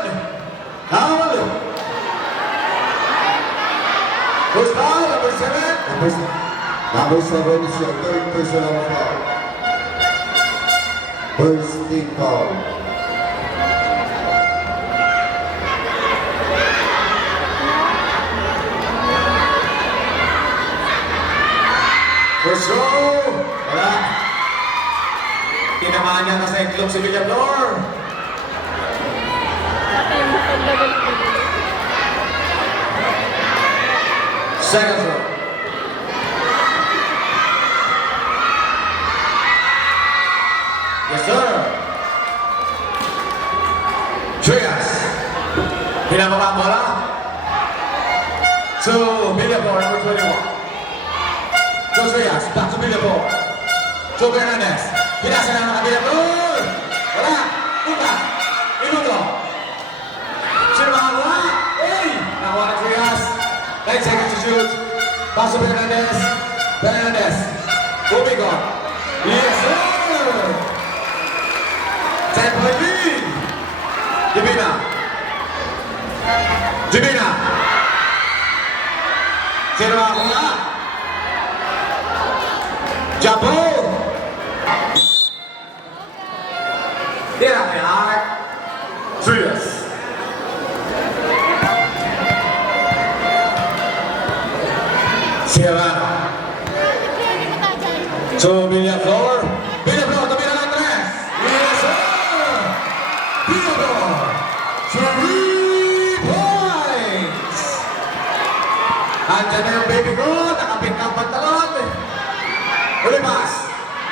Hawal! Who's foul? Number 7? Number 7 is your third personal foul. First team foul. First row! Wala. Tinamaan niya na sa iklog si Villaflor. Second row. Yes, sir. Trias. Pinababa ang bola. To Villaflor, number 21. To Trias, back to Villaflor. To Fernandez. Pinasa na mga Villaflor. Wala. Punta. Inuto. Sino makakuha? Hey! Nakuha ng Trias. 9 seconds to shoot. Pass to Fernandez. Fernandez. Moving on. Yes, sir! 10-point lead. Divina. Divina. Sino makakuha? Jump ball. Tira kay Art. Trias. Serrano. So, Villaflor. Villaflor, tumira ng 3. Yes, sir! Villaflor. 3 points. Andyan na yung baby ko. Nakapit ng pantalon. Ulipas.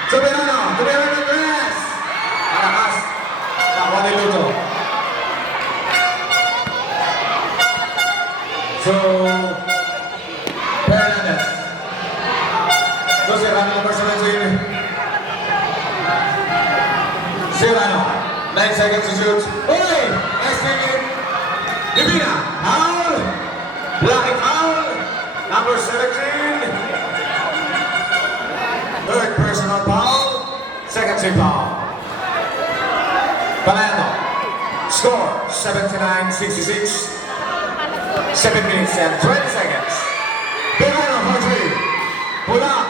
Soberano. Tumira ng 3. Malakas. Nakuha ni Luto. So, Fernandez. So, Serrano number 17. Serrano. 9 seconds to shoot. Oy! Nice taking. Divina. Foul. Blocking foul. Number 17. Third personal foul. Second team foul. Palayato. Score 79-66. 7 minutes and 20 seconds. Pirano for 3. Pula.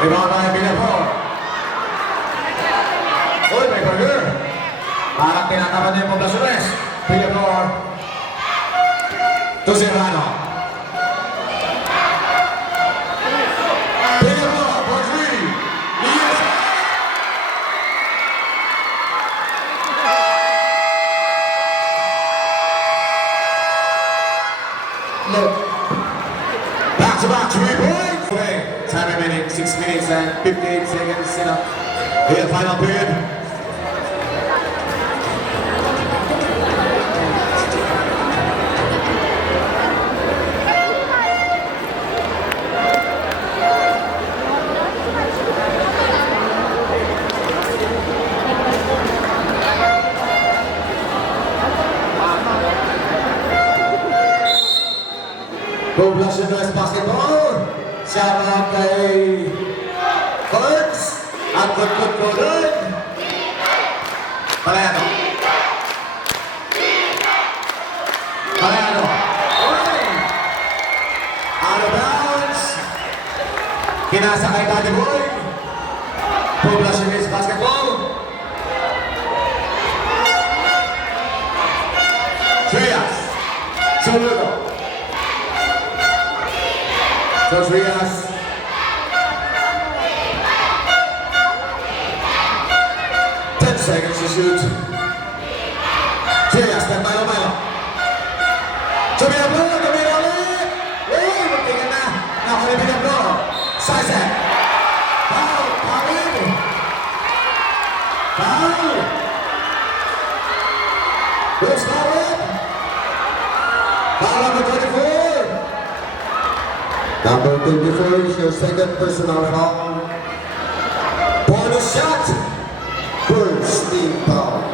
Ibang tayo Villaflor. Uy, may burger. Parang tinatapan niya yung poblasyones. Villaflor. To Serrano. Villaflor for 3. Yes! Back-to-back 3 points. Okay. Time remaining 6 minutes and 58 seconds in the final period. Poblacion West Basketball. Shout out kay Birds at Good Golden. Palayano. Palayano. Out of bounds. Pinasa kay Daddy Boy. Poblacion West Basketball. Trias. Sulugo. So Trias. 10 seconds to shoot. Trias, dan Milo. Tumira ulit. Uy, magtingin na. Nakuli Pinablo. Sisek. Foul. Bruce Howard. Foul number 24. Number 24 is your second personal foul. Bonus shot. First team foul.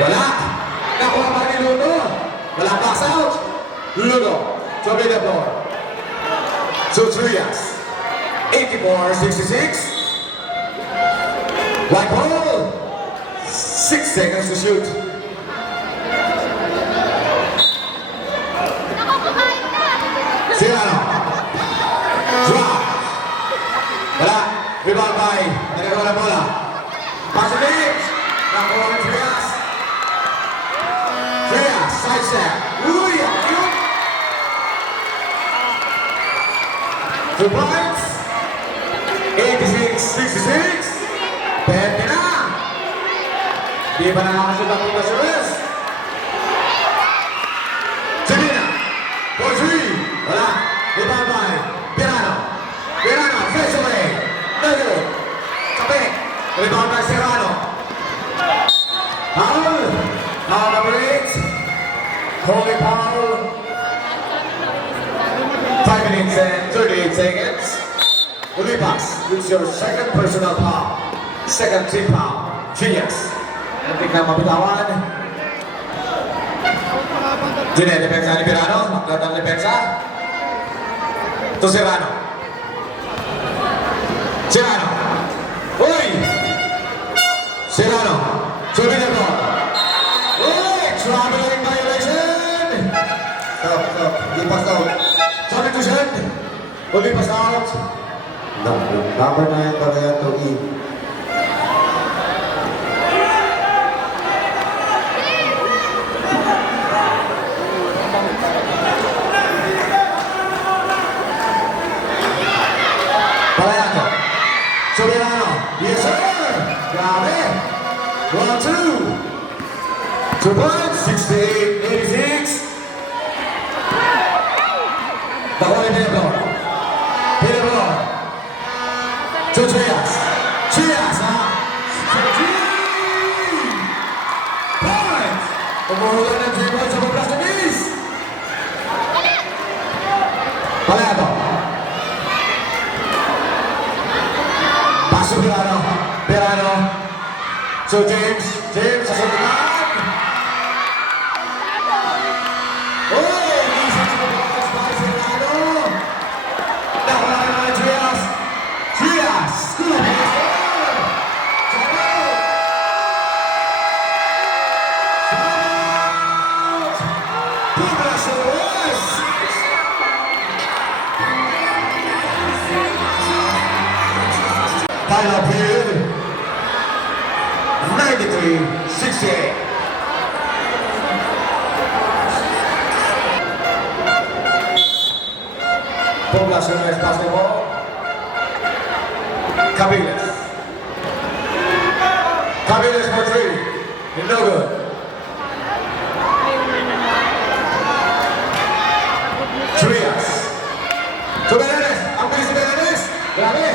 Wala. Nakuha pa ni Lugo. Wala pass out. Lugo. To the floor. So Trias. 84-66. White ball. 6 seconds to shoot. Sirano. Drive. Wala. Rebound by. Nagagawa na bola. Pass it in. Nakuha ni Trias. Trias. Side step. Uy. Yun. 2 points. 86-66. Pwede na. Di ba nakakashoot ang Poblacion West? Sabina. For 3. Wala. Rebound by Pirano. Face away. No good. Kape. Rebound by Serrano. Foul. Foul number 8. Holy foul. 5 minutes and 38 seconds. Ulipas, it's your second personal foul. Second team foul. Trias. Nanti ka mabitawan. Dinedepensa ni Pirano. Magdatang depensa. To Serrano. Uy! Serrano. Subi na po. Uy! Traveling violation! Stop. Di pass out. Substitution. Ulipas out. Number 9, Palayano in. Palayano. Soberano. Yes, sir. Grabe. 1-2. 2 points. 68-86. Nakuha ni Pinablo. To Trias. Ha? 13 points. Umuhulan ng 3 points sa Poblacion East. Palayano. Paso Pirano. So James sa sundutan. Oh, isa sa box by Serrano. Nakuha naman ng Trias. Scoop. Poblacion West. Final period. 93-68. Poblacion West Basketball. Cabiles. Cavaliers for 3. No good. Trias. To Benanes. Ang bilis ni Benanes. Grabe.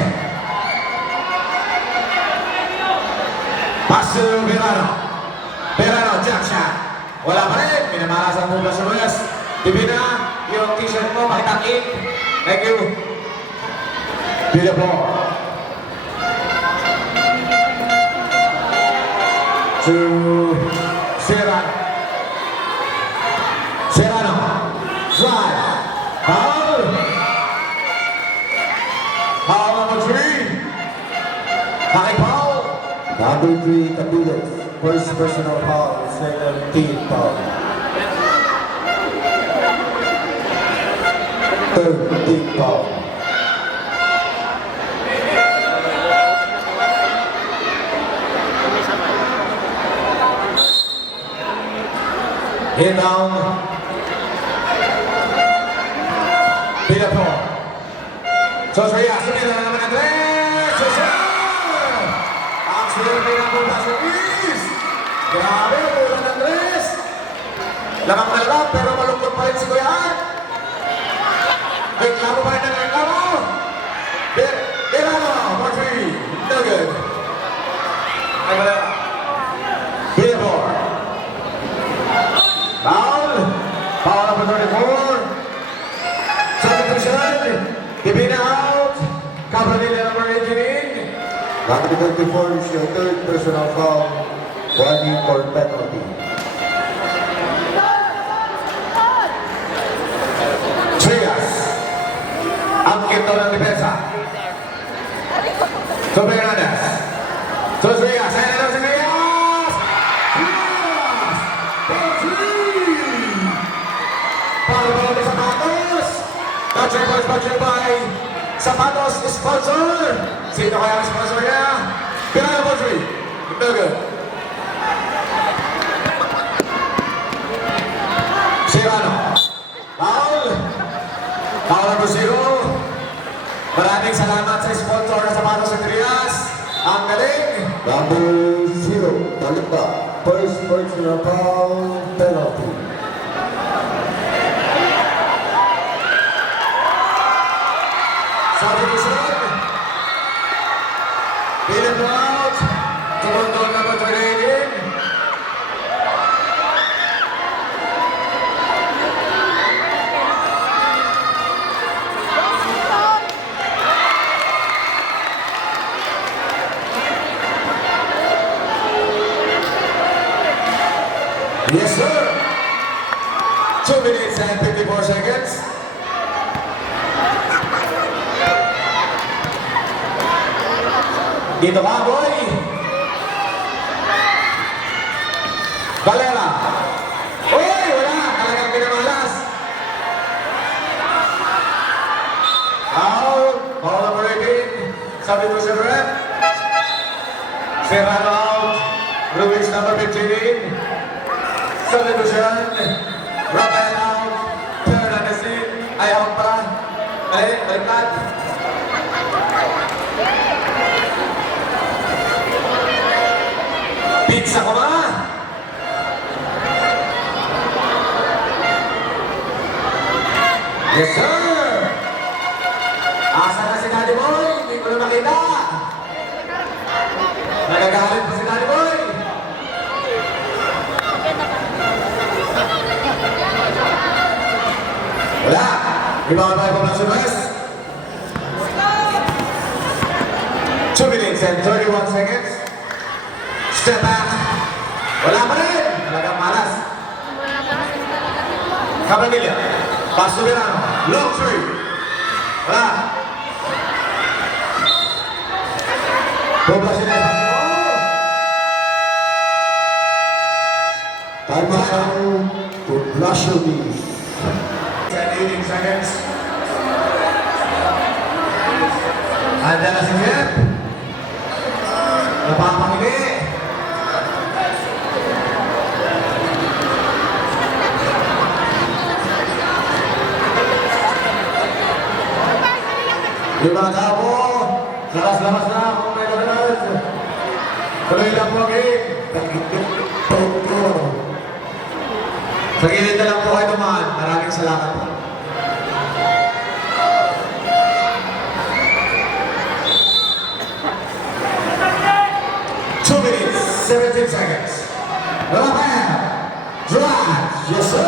Pass to Verano. Verano, jack shot. Wala pa rin. Minamalasan mo sa Luis. Divina, yung t-shirt mo, makitakin. Thank you. To the floor. To Serrano. Serrano. Drive. Foul. Foul number 3. Bakit foul? Number 3, Capiles. First personal foul, second team foul. Third team foul. Hit down. Tira po. Sosaya, sumira na naman Andres! Sosaya! Ang swerte ng bola sa Luis! Grabe, bola ng Andres! Lamang na lang, pero malungkot pa rin si Kuya Art. Reklamo pa rin ng reklamo. Verano, for 3. No good. Ay, wala. Tira po. Foul. Foul number 34. Substitution. Divina out. Cabranilla number 18. Number 34 is your third personal foul, warning for penalty. Trias. Ang kito ng depensa. To Fernandez. To Trias. Ayan na lang si Trias. Trias. For 3. Para sa Sapatos. Touching points brought by Sapatos sponsor. Sino kaya ang sponsor niya? Pirana for 3. No good. Serrano. Foul. Foul number 0. Maraming salamat sa sponsor na Sapatos sa Trias. Ang galing. Number 0, Talita. First personal foul, penalty. Substitution. Philip out. Toronto number 28. Yes, sir. 2 minutes and 54 seconds. Dito ka, boy. Valera. Uy, wala. Talagang pinamalas. Foul. Foul number 18. Sabi ko si Brett. Serrano out. Ruiz number 15. Substitution. Rafael out. Fernandez in. Ayaw pa. Baliktad. Pizza ko ba? Yes, sir! Asa na si Daddy Boy? Hindi ko na makita. Nagagalit pa si Daddy Boy. Wala. Ibang tayo pa ng West. 2 minutes and 31 seconds. Step back. Wala pa rin. Talagang malas. Cabranilla. Pass to Verano. Long 3. Wala. Poblacion na. Time out to Blasphemy. 18 seconds. Anda na si Jeff. Napapakili. Yung mga tao, labas-labas na kung may labanan. Tuloy lang po ang game. Sa gilid na lang po kayo tumaan. Maraming salamat po. Two minutes, 17 seconds. Rafael, drive, yes sir.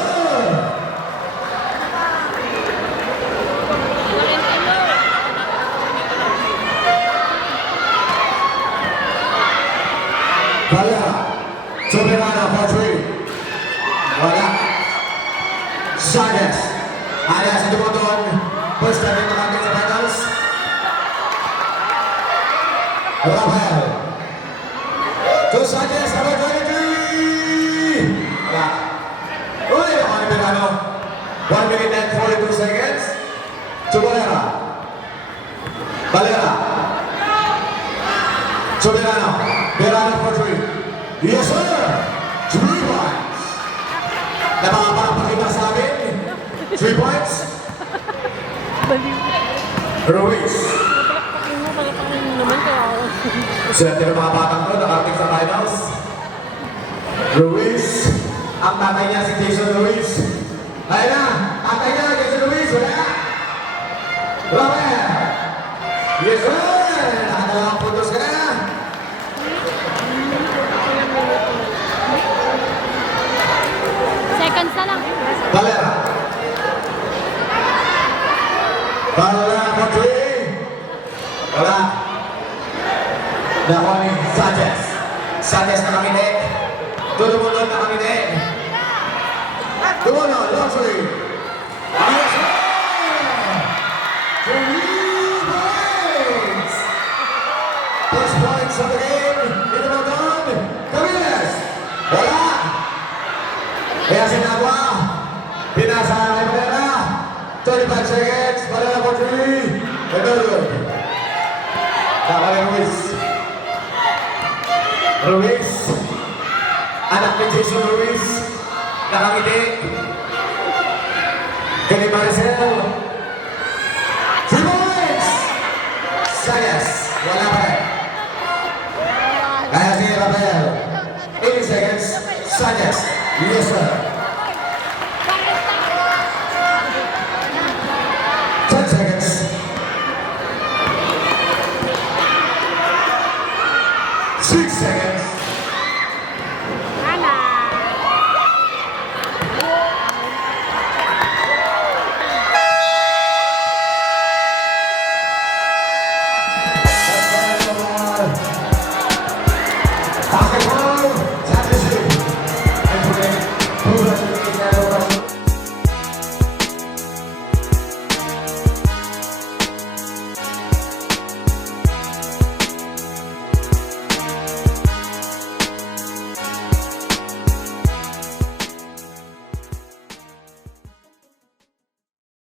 Valera, Soberano for three. Wala. Sagas. Ada si Dumodon. First time ito natin sa finals. Rafael. To Sagas, number 23. Wala. Uy, ako ni Verano. 1 minute and 42 seconds. To Valera. Valera. Soberano. Verano for three. Yes, sir! 3 points! Napakapakita sa amin. 3 points. Ruiz. Palakpakin mo naman kaya ako. Swerte ng mga batang ko, nakarating sa finals. Ruiz. Ang tatay niya si Jason Ruiz. Ayun na! Tatay niya, Jason Ruiz. Wala! Rafael! Yes, sir! Nakadalawang puntos ka na. Seconds na lang. Valera. Valera for three. Wala. Nakuha ni Sanchez. Sanchez nakaminik. Dumunod nakaminik. Dumunod, luxury. Yes, sir! 3 points! First points of the game. Dumunod. Camiles. Wala. Kaya sinagwa, pinasa kay Valera, 35 seconds, Valera for 3, and good. Nakali Ruiz. Ruiz, anak ni Jason Ruiz, nakangiti. Kenny Maricel, 3 points! Sayas, wala pa rin. Kaya si Rafael, 80 seconds, Sayas. Yes, sir. 10 seconds. 6 seconds. Ana. Basketball championship.